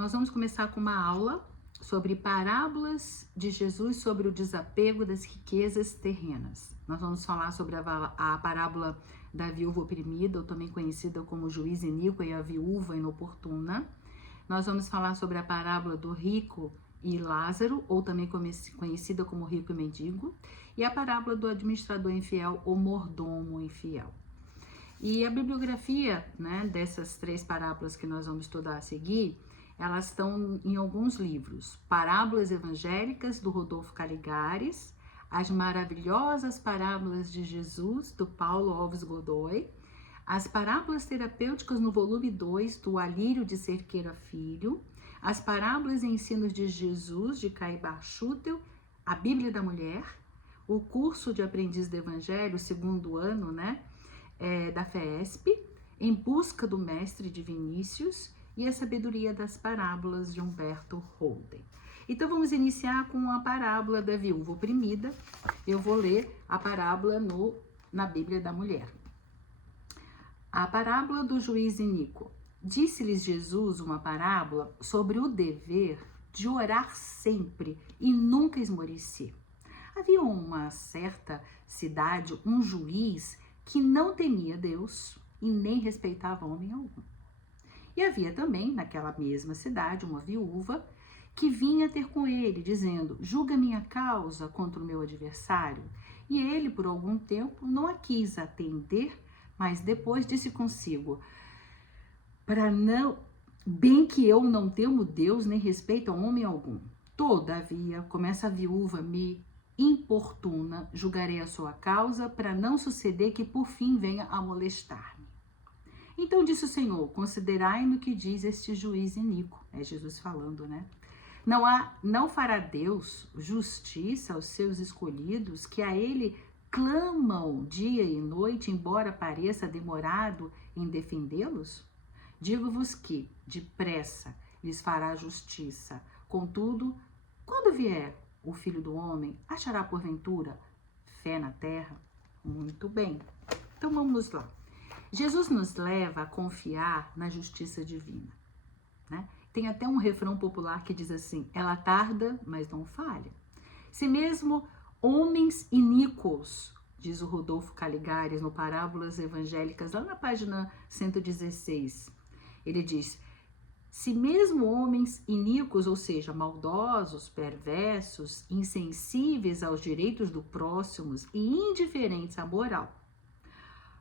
Nós vamos começar com uma aula sobre parábolas de Jesus sobre o desapego das riquezas terrenas. Nós vamos falar sobre a parábola da viúva oprimida, ou também conhecida como o juiz iníquo e a viúva inoportuna. Nós vamos falar sobre a parábola do rico e Lázaro, ou também conhecida como rico e mendigo, e a parábola do administrador infiel ou mordomo infiel. E a bibliografia, dessas três parábolas que nós vamos estudar a seguir, elas estão em alguns livros. Parábolas Evangélicas, do Rodolfo Caligares, As Maravilhosas Parábolas de Jesus, do Paulo Alves Godoy, As Parábolas Terapêuticas no volume 2, do Alírio de Cerqueira Filho, As Parábolas e Ensinos de Jesus, de Caibar Schutel, a Bíblia da Mulher, o curso de Aprendiz do Evangelho, segundo ano, da FESP, Em Busca do Mestre de Vinícius, e a Sabedoria das Parábolas de Humberto Holden. Então vamos iniciar com a parábola da viúva oprimida. Eu vou ler a parábola na Bíblia da Mulher. A parábola do juiz iníquo. Disse-lhes Jesus uma parábola sobre o dever de orar sempre e nunca esmorecer. Havia uma certa cidade um juiz que não temia Deus e nem respeitava homem algum. E havia também, naquela mesma cidade, uma viúva que vinha ter com ele, dizendo: julga minha causa contra o meu adversário. E ele, por algum tempo, não a quis atender, mas depois disse consigo: bem que eu não temo Deus, nem respeito a homem algum. Todavia, como essa viúva me importuna, julgarei a sua causa, para não suceder que por fim venha a molestar-me. Então disse o Senhor: considerai no que diz este juiz iníquo. É Jesus falando, Não fará Deus justiça aos seus escolhidos, que a ele clamam dia e noite, embora pareça demorado em defendê-los? Digo-vos que, depressa, lhes fará justiça. Contudo, quando vier o Filho do Homem, achará porventura fé na terra? Muito bem. Então vamos lá. Jesus nos leva a confiar na justiça divina, Tem até um refrão popular que diz assim: ela tarda, mas não falha. Se mesmo homens iníquos, diz o Rodolfo Caligares no Parábolas Evangélicas, lá na página 116, ele diz: se mesmo homens iníquos, ou seja, maldosos, perversos, insensíveis aos direitos do próximo e indiferentes à moral,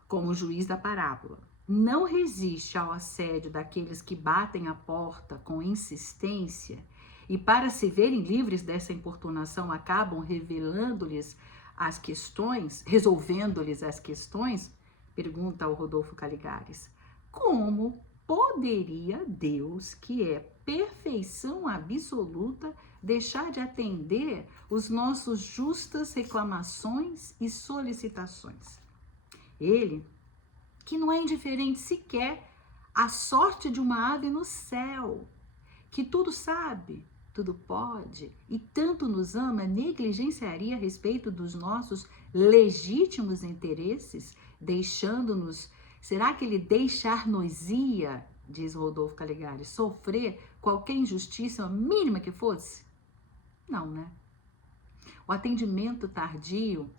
como o juiz da parábola, não resiste ao assédio daqueles que batem a porta com insistência e, para se verem livres dessa importunação, acabam revelando-lhes as questões, resolvendo-lhes as questões, pergunta ao Rodolfo Caligares: como poderia Deus, que é perfeição absoluta, deixar de atender os nossos justas reclamações e solicitações? Ele, que não é indiferente sequer à sorte de uma ave no céu, que tudo sabe, tudo pode e tanto nos ama, negligenciaria a respeito dos nossos legítimos interesses, deixando-nos, será que ele deixar-nos-ia, diz Rodolfo Caligares, sofrer qualquer injustiça, a mínima que fosse? Não, O atendimento tardio,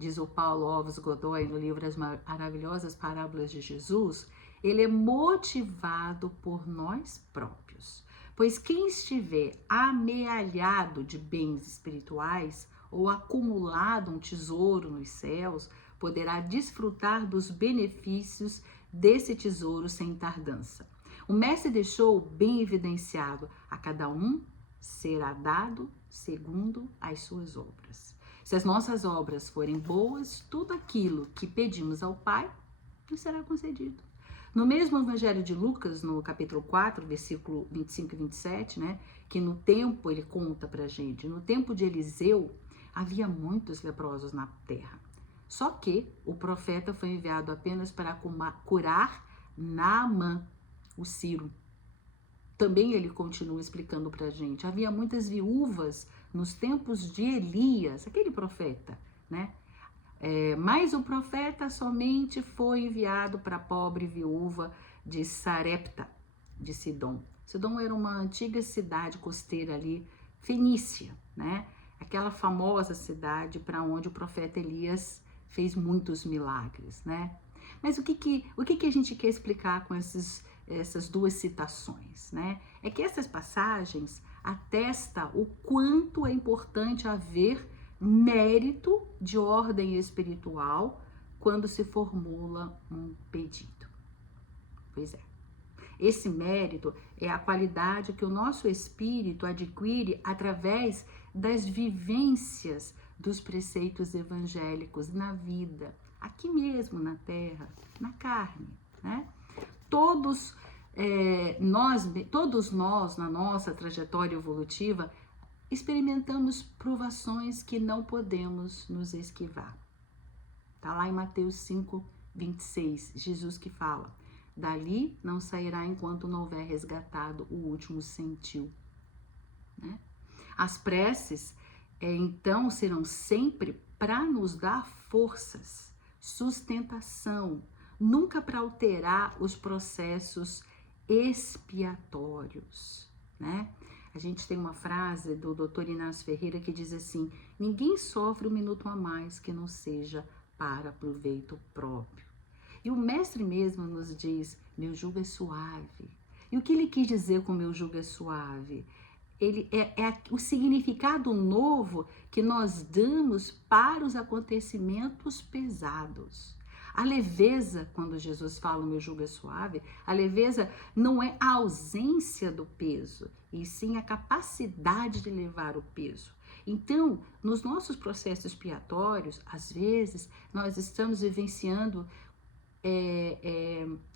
diz o Paulo Alves Godoy no livro As Maravilhosas Parábolas de Jesus, ele é motivado por nós próprios. Pois quem estiver amealhado de bens espirituais ou acumulado um tesouro nos céus, poderá desfrutar dos benefícios desse tesouro sem tardança. O mestre deixou bem evidenciado: a cada um será dado segundo as suas obras. Se as nossas obras forem boas, tudo aquilo que pedimos ao Pai nos será concedido. No mesmo Evangelho de Lucas, no capítulo 4, versículo 25 e 27, que no tempo, ele conta pra gente, no tempo de Eliseu, havia muitos leprosos na terra. Só que o profeta foi enviado apenas para curar Naamã, o Ciro. Também ele continua explicando pra gente, havia muitas viúvas nos tempos de Elias, aquele profeta, mas o profeta somente foi enviado para a pobre viúva de Sarepta, de Sidom. Sidom era uma antiga cidade costeira ali, fenícia, né? Aquela famosa cidade para onde o profeta Elias fez muitos milagres, né? Mas o que a gente quer explicar com essas duas citações, né? É que essas passagens atestam o quanto é importante haver mérito de ordem espiritual quando se formula um pedido. Pois é. Esse mérito é a qualidade que o nosso espírito adquire através das vivências dos preceitos evangélicos na vida, aqui mesmo na terra, na carne, né? Todos nós, na nossa trajetória evolutiva, experimentamos provações que não podemos nos esquivar. Está lá em Mateus 5:26, Jesus que fala: dali não sairá enquanto não houver resgatado o último sentiu. Né? As preces, então, serão sempre para nos dar forças, sustentação, nunca para alterar os processos expiatórios, né? A gente tem uma frase do Dr. Inácio Ferreira que diz assim: ninguém sofre um minuto a mais que não seja para proveito próprio. E o mestre mesmo nos diz: meu jugo é suave. E o que ele quis dizer com meu jugo é suave? Ele é o significado novo que nós damos para os acontecimentos pesados. A leveza, quando Jesus fala o meu jugo é suave, a leveza não é a ausência do peso, e sim a capacidade de levar o peso. Então, nos nossos processos expiatórios, às vezes, nós estamos vivenciando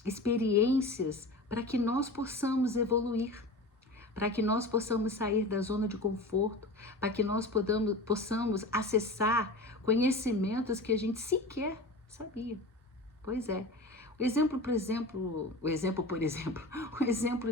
experiências para que nós possamos evoluir, para que nós possamos sair da zona de conforto, para que nós possamos acessar conhecimentos que a gente sequer sabia. Pois é. O exemplo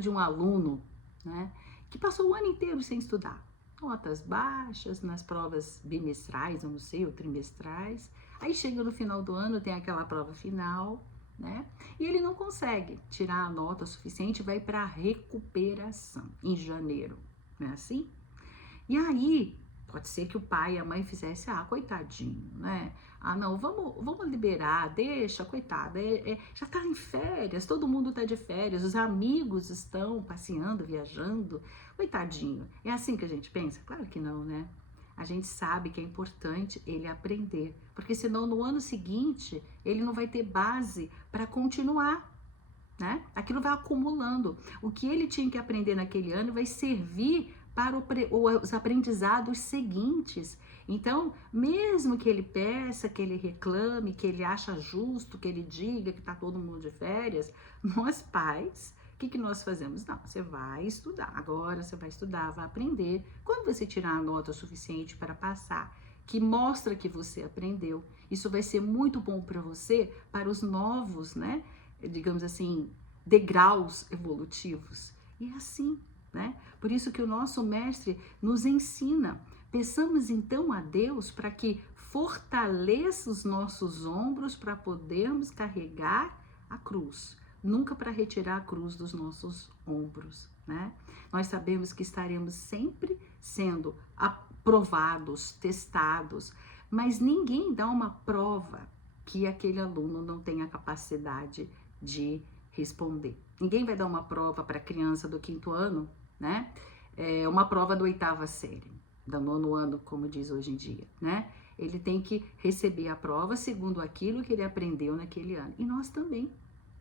de um aluno, né, que passou o ano inteiro sem estudar. Notas baixas nas provas bimestrais, eu não sei, ou trimestrais. Aí chega no final do ano, tem aquela prova final, né? E ele não consegue tirar a nota suficiente, vai para a recuperação em janeiro, não é assim? E aí, pode ser que o pai e a mãe fizessem, coitadinho, né? Não, vamos liberar, deixa, coitada, já tá em férias, todo mundo tá de férias, os amigos estão passeando, viajando, coitadinho. É assim que a gente pensa? Claro que não, né? A gente sabe que é importante ele aprender, porque senão no ano seguinte ele não vai ter base para continuar, né? Aquilo vai acumulando. O que ele tinha que aprender naquele ano vai servir para os aprendizados seguintes. Então, mesmo que ele peça, que ele reclame, que ele acha justo, que ele diga que está todo mundo de férias, nós pais, o que nós fazemos? Não, você vai estudar, agora você vai estudar, vai aprender. Quando você tirar a nota suficiente para passar, que mostra que você aprendeu, isso vai ser muito bom para você, para os novos, né, digamos assim, degraus evolutivos. E assim, né? Por isso que o nosso mestre nos ensina. Peçamos então a Deus para que fortaleça os nossos ombros para podermos carregar a cruz, nunca para retirar a cruz dos nossos ombros, né? Nós sabemos que estaremos sempre sendo aprovados, testados, mas ninguém dá uma prova que aquele aluno não tenha capacidade de responder. Ninguém vai dar uma prova para a criança do 5º ano, né? Uma prova da 8ª série, do 9º ano, como diz hoje em dia, né? Ele tem que receber a prova segundo aquilo que ele aprendeu naquele ano. E nós também,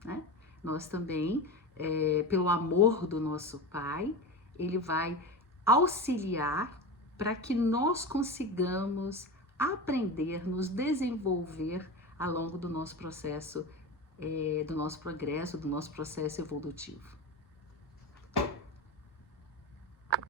né? Nós também, pelo amor do nosso Pai, ele vai auxiliar para que nós consigamos aprender, nos desenvolver ao longo do nosso processo, do nosso progresso, do nosso processo evolutivo.